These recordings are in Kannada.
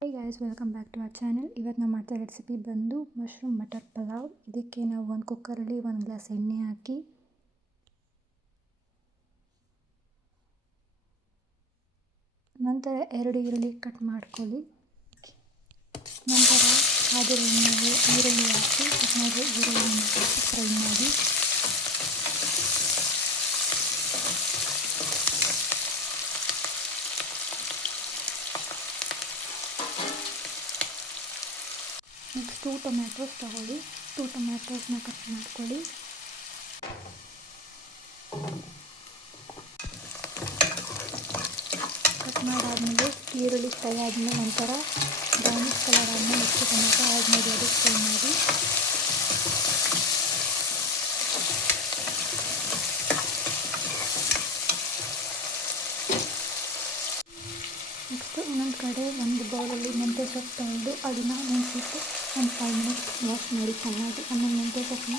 Hey guys, welcome back to our channel. ಇವತ್ತು ನಾವು ಮಾಡ್ತಾ ರೆಸಿಪಿ ಬಂದು ಮಶ್ರೂಮ್ ಮಟರ್ ಪಲಾವ್. ಇದಕ್ಕೆ ನಾವು ಒಂದು ಕುಕ್ಕರಲ್ಲಿ 1 ಗ್ಲಾಸ್ ಎಣ್ಣೆ ಹಾಕಿ ನಂತರ 2 ಈರುಳ್ಳಿ ಕಟ್ ಮಾಡ್ಕೊಳ್ಳಿ. ನಂತರ ಅದೇ ಎಣ್ಣೆಗೆ ಈರುಳ್ಳಿ ಹಾಕಿ ಕಟ್ ಮಾಡಿ ಈರುಳ್ಳಿನ ಹಾಕಿ ಫ್ರೈ ಮಾಡಿ. ನೆಕ್ಸ್ಟ್ 2 ಟೊಮ್ಯಾಟೋಸ್ ತಗೊಳ್ಳಿ. 2 ಟೊಮ್ಯಾಟೋಸ್ನ ಕಟ್ ಮಾಡ್ಕೊಳ್ಳಿ. ಕಟ್ ಮಾಡಾದಮೇಲೆ ಈರುಳ್ಳಿ ಫ್ರೈ ಆದಮೇಲೆ ನಂತರ ಬ್ರೌನಿಷ್ ಕಲರ್ ಆದಮೇಲೆ ನೆಕ್ಸ್ಟ್ ಟೊಮ್ಯಾಟೊ ಆ್ಯಡ್ ಮಾಡಿ ಅದಕ್ಕೆ ಫ್ರೈ ಮಾಡಿ. ನೆಕ್ಸ್ಟು ಇನ್ನೊಂದು ಕಡೆ ಒಂದು ಬೌಲಲ್ಲಿ ಮೆಂತ್ಯ ಸೊಪ್ಪು ತೊಳೆದು ಅದನ್ನು ನೆನೆಸಿಟ್ಟು ಒಂದು 5 ಮಿನಿಟ್ಸ್ ವಾಶ್ ಮಾಡಿ ಚೆನ್ನಾಗಿ. ಆಮೇಲೆ ಮೆಂತ್ಯ ಸೊಪ್ಪನ್ನ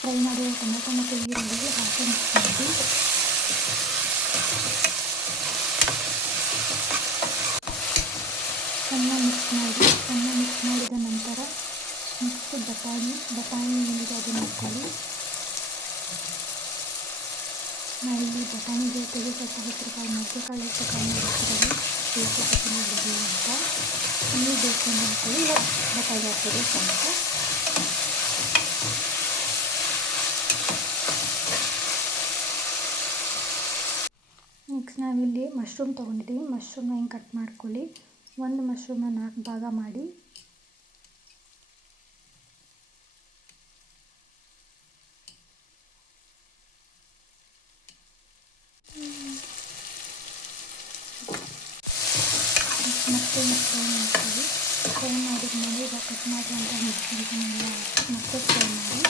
ಫ್ರೈ ಮಾಡಿರೋ ಟೊಮೆಟೊ ಮತ್ತು ಈರುಳ್ಳಿಗೆ ಹಾಕಿ ಮಿಕ್ಸ್ ಮಾಡಿ. ಚೆನ್ನಾಗಿ ಮಿಕ್ಸ್ ಮಾಡಿದ ನಂತರ ನೆಕ್ಸ್ಟ್ ಬಟಾಣಿ ಏನಿದೆ ಅದನ್ನು ಹಾಕ್ಕೊಳ್ಳಿ. ನಾವಿಲ್ಲಿ ಬಟಾಣಿ ಜೊತೆಗೆ ಸ್ವಲ್ಪ ಹೆಸರುಕಾಳು ಮೆಂತ್ಯಕಾಳು ಎಷ್ಟು ಕಮ್ಮಿ ಇರ್ತದೆ ಟೇಸ್ಟ್ ಚೆನ್ನಾಗಿರಲಿ ಅಂತ ನೀರು ಬೇಕು ಅಂತ ಹಾಕ್ಕೊಳ್ಳಿ. ಬಟಾಣಿ ಹಾಕೋದು ಸಾಕು. ನೆಕ್ಸ್ಟ್ ನಾವಿಲ್ಲಿ ಮಶ್ರೂಮ್ ತೊಗೊಂಡಿದ್ದೀವಿ. ಮಶ್ರೂಮ್ನ ಹಿಂಗೆ ಕಟ್ ಮಾಡ್ಕೊಳ್ಳಿ. ಒಂದು ಮಶ್ರೂಮ್ನ 4 ಭಾಗ ಮಾಡಿ ಮತ್ತೆ ಫ್ರೈ ಮಾಡ್ಕೊಳ್ಳಿ. ಫ್ರೈ ಮಾಡಿದ್ಮೇಲೆ ಈಗ ಕಟ್ ಮಾಡಿದಂಥ ಮೆಣಸಿನಕಾಯನ್ನೆಲ್ಲ ಹಾಕಿ ಮತ್ತೆ ಫ್ರೈ ಮಾಡಿ.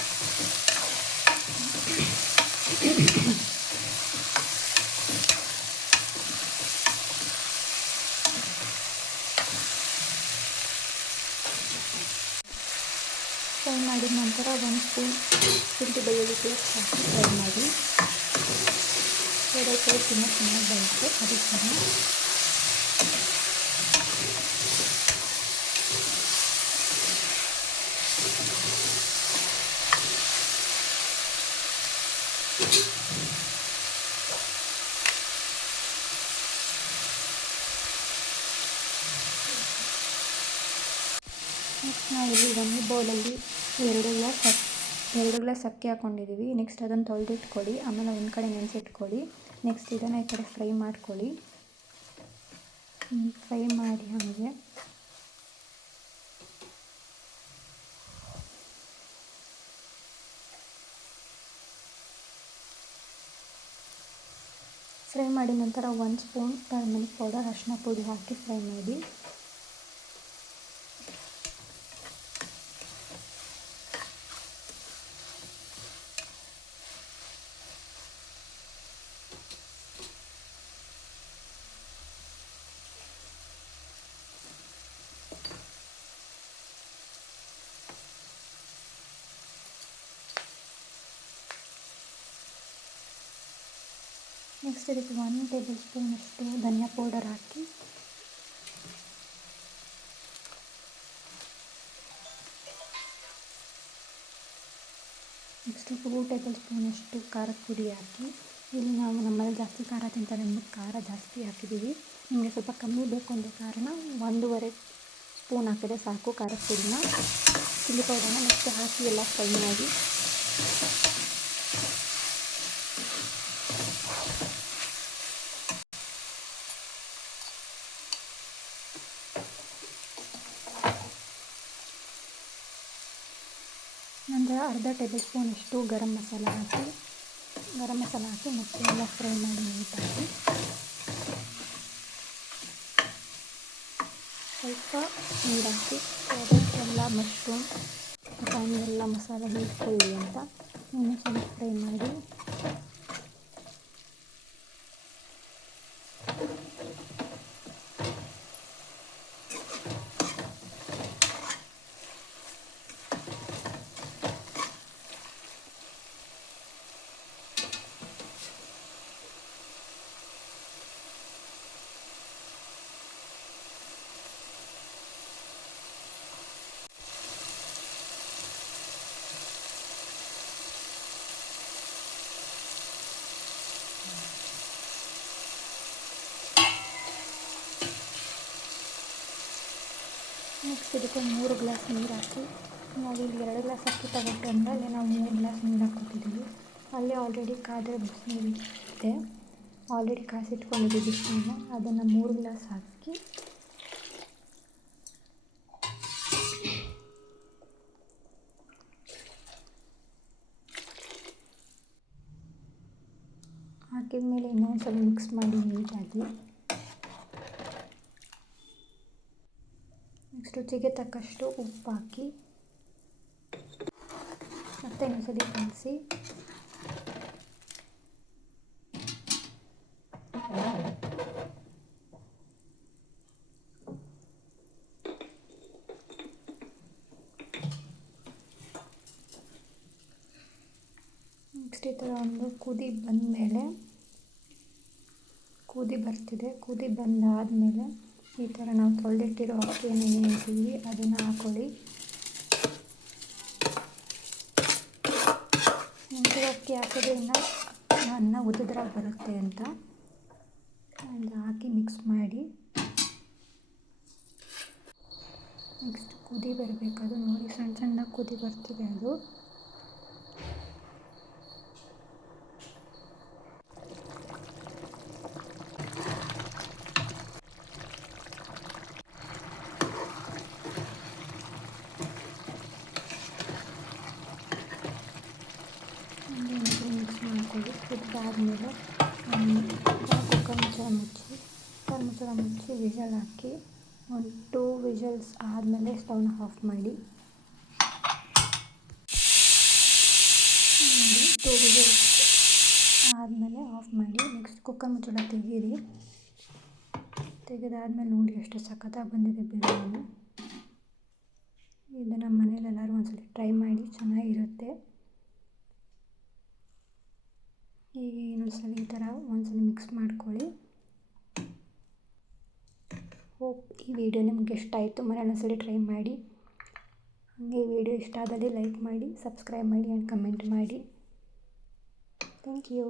ಫ್ರೈ ಮಾಡಿದ ನಂತರ 1 ಸ್ಪೂನ್ ಶುಂಠಿ ಬೆಳ್ಳುಳ್ಳಿ ಪೇಸ್ಟ್ ಹಾಕಿ ಫ್ರೈ ಮಾಡಿ. ಎರಡು ಕಡೆ ಚೆನ್ನಾಗಿ ಬರುತ್ತೆ ಅದಕ್ಕೆ. ನೆಕ್ಸ್ಟ್ ನಾವಿಲ್ಲಿ ಒಂದು ಬೌಲಲ್ಲಿ 2 ಗ್ಲಾಸ್ ಅಕ್ಕಿ ಹಾಕ್ಕೊಂಡಿದ್ದೀವಿ. ನೆಕ್ಸ್ಟ್ ಅದನ್ನು ತೊಳೆದಿಟ್ಕೊಳ್ಳಿ. ಆಮೇಲೆ ಒಂದು ಕಡೆ ನೆನೆಸಿಟ್ಕೊಳ್ಳಿ. ನೆಕ್ಸ್ಟ್ ಇದನ್ನು ಈ ಕಡೆ ಫ್ರೈ ಮಾಡ್ಕೊಳ್ಳಿ. ಫ್ರೈ ಮಾಡಿ ಹಾಗೆ ಫ್ರೈ ಮಾಡಿದ ನಂತರ 1 ಸ್ಪೂನ್ ಟರ್ಮರಿಕ್ ಪೌಡರ್ ಅರಿಶಿನ ಪುಡಿ ಹಾಕಿ ಫ್ರೈ ಮಾಡಿ. ನೆಕ್ಸ್ಟ್ ಇದಕ್ಕೆ 1 ಟೇಬಲ್ ಸ್ಪೂನಷ್ಟು ಧನಿಯಾ ಪೌಡರ್ ಹಾಕಿ ನೆಕ್ಸ್ಟ್ 2 ಟೇಬಲ್ ಸ್ಪೂನಷ್ಟು ಖಾರದ ಪುಡಿ ಹಾಕಿ. ಇಲ್ಲಿ ನಾವು ನಮ್ಮಲ್ಲಿ ಜಾಸ್ತಿ ಖಾರ ತಿಂತಾರೆ ಅಂದ್ಬಿಟ್ಟು ಖಾರ ಜಾಸ್ತಿ ಹಾಕಿದ್ದೀವಿ. ನಿಮಗೆ ಸ್ವಲ್ಪ ಕಮ್ಮಿ ಬೇಕು ಅಂದ ಕಾರಣ 1.5 ಸ್ಪೂನ್ ಹಾಕಿದ್ರೆ ಸಾಕು ಖಾರದ ಪುಡಿನ. ಚಿಲ್ಲಿ ಪೌಡರ್ನ ನೆಕ್ಸ್ಟ್ ಹಾಕಿ ಎಲ್ಲ ಫ್ರೈ ಮಾಡಿ. ನಂತರ ಅರ್ಧ ಟೇಬಲ್ ಸ್ಪೂನಷ್ಟು ಗರಂ ಮಸಾಲ ಹಾಕಿ ಮತ್ತೆ ಎಲ್ಲ ಫ್ರೈ ಮಾಡಿ ನೀಟಾಗಿ. ಸ್ವಲ್ಪ ನೀರು ಹಾಕಿ ಅದಕ್ಕೆಲ್ಲ ಮಶ್ರೂಮ್ ಬಟಾಣಿ ಎಲ್ಲ ಮಸಾಲೆ ಹಿಡ್ಕೊಳ್ಳಿ ಅಂತ ಇನ್ನೂ ಸ್ವಲ್ಪ ಫ್ರೈ ಮಾಡಿ. ನೆಕ್ಸ್ಟ್ ಇದಕ್ಕೆ 3 ಗ್ಲಾಸ್ ನೀರು ಹಾಕಿ, ನಾವು ಇಲ್ಲಿ 2 ಗ್ಲಾಸ್ ಅಕ್ಕಿ ತಗೊಂಡು ಅಂದರೆ ಅಲ್ಲಿ ನಾವು 3 ಗ್ಲಾಸ್ ನೀರು ಹಾಕ್ಕೊತಿದ್ದೀವಿ. ಅಲ್ಲೇ ಆಲ್ರೆಡಿ ಕಾದರೆ ಬಿಸಿನೀರು ಇದೆ, ಆಲ್ರೆಡಿ ಕಾಯಿಸಿಟ್ಕೊಂಡಿದ್ದೀವಿ ಬಿಸಿನೀರನ್ನ. ಅದನ್ನು 3 ಗ್ಲಾಸ್ ಹಾಕಿ ಹಾಕಿದ ಮೇಲೆ ಇನ್ನೊಂದು ಸಲ ಮಿಕ್ಸ್ ಮಾಡಿ ನೀಟಾಗಿ. ನೆಕ್ಸ್ಟ್ ರುಚಿಗೆ ತಕ್ಕಷ್ಟು ಉಪ್ಪು ಹಾಕಿ ಮತ್ತೆ ಇನ್ನೊಂದ್ಸಲಿ ಕಲಸಿ ನೆಕ್ಸ್ಟ್ ಈ ಥರ ಒಂದು ಕುದಿ ಬರ್ತಿದೆ. ಕುದಿ ಬಂದಾದಮೇಲೆ ಈ ಥರ ನಾವು ತೊಳೆದಿಟ್ಟಿರೋ ಅಕ್ಕಿಯನ್ನು ಏನು ಹೇಳ್ತೀವಿ ಅದನ್ನು ಹಾಕ್ಕೊಳ್ಳಿ. ನೆಂಟಿರೋ ಅಕ್ಕಿ ಹಾಕೋದ್ರಿಂದ ಅನ್ನ ಉದ್ದುದ್ರಾಗಿ ಬರುತ್ತೆ ಅಂತ ಹಾಕಿ ಮಿಕ್ಸ್ ಮಾಡಿ. ನೆಕ್ಸ್ಟ್ ಕುದಿ ಬರಬೇಕದು, ನೋಡಿ ಸಣ್ಣ ಸಣ್ಣ ಕುದಿ ಬರ್ತಿದೆ ಅದು. ಮಿಕ್ಸ್ ಮಾಡ್ಕೊಳ್ಳಿ. ಕುದ್ದಾದಮೇಲೆ ಕುಕ್ಕರ್ ಮುಚ್ಚಳ ಮುಚ್ಚಿ ವಿಷಲ್ ಹಾಕಿ ಒಂದು 2 ವಿಷಲ್ಸ್ ಆದಮೇಲೆ ಸ್ಟವ್ನ ಆಫ್ ಮಾಡಿ. 2 ವಿಷಲ್ಸ್ ಆದಮೇಲೆ ಆಫ್ ಮಾಡಿ. ನೆಕ್ಸ್ಟ್ ಕುಕ್ಕರ್ ಮುಚ್ಚಳ ತೆಗೀರಿ. ತೆಗೆದಾದ್ಮೇಲೆ ನೋಡಿ ಎಷ್ಟು ಸಖತ್ತಾಗಿ ಬಂದಿದೆ ಬಿರಿಯಾನಿ. ಇದನ್ನು ಮನೇಲಿ ಎಲ್ಲರೂ ಒಂದ್ಸಲ ಟ್ರೈ ಮಾಡಿ, ಚೆನ್ನಾಗಿರುತ್ತೆ. ಈಗ ಇನ್ನೊಂದ್ಸಲ ಈ ಥರ ಒಂದ್ಸಲ ಮಿಕ್ಸ್ ಮಾಡ್ಕೊಳ್ಳಿ. ಹೋಪ್ ಈ ವಿಡಿಯೋ ನಿಮ್ಗೆ ಇಷ್ಟ ಆಯಿತು. ಮನೇಲಿ ಒಂದ್ಸಲ ಟ್ರೈ ಮಾಡಿ. ಹಾಗೆ ಈ ವಿಡಿಯೋ ಇಷ್ಟ ಆದಲ್ಲಿ ಲೈಕ್ ಮಾಡಿ, ಸಬ್ಸ್ಕ್ರೈಬ್ ಮಾಡಿ ಆ್ಯಂಡ್ ಕಮೆಂಟ್ ಮಾಡಿ. Thank you.